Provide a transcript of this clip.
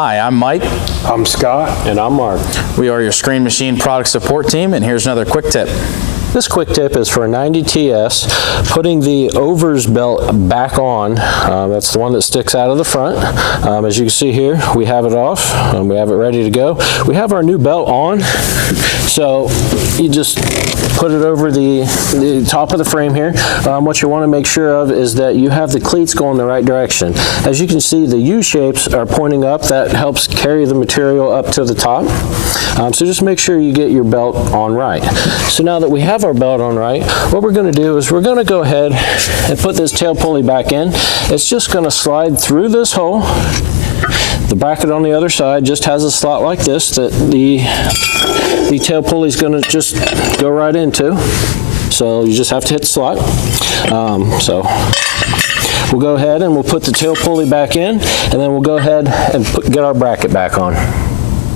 Hi, I'm Mike. I'm Scott. And I'm Mark. We are your Screen Machine product support team, and here's another quick tip. This quick tip is for a 90TS, putting the overs belt back on. That's the one that sticks out of the front. As you can see here, we have it off. We have it ready to go. We have our new belt on, so you just put it over the top of the frame here. What you want to make sure of is that you have the cleats going the right direction. As you can see, the U-shapes are pointing up. That helps carry the material up to the top. So just make sure you get your belt on right. So now that we have our belt on right, what we're going to do is we're going to go ahead and put this tail pulley back in. It's just going to slide through this hole. The bracket on the other side just has a slot like this that the tail pulley is going to just go right into. So you just have to hit the slot. So we'll go ahead and we'll put the tail pulley back in, and then we'll go ahead and get our bracket back on.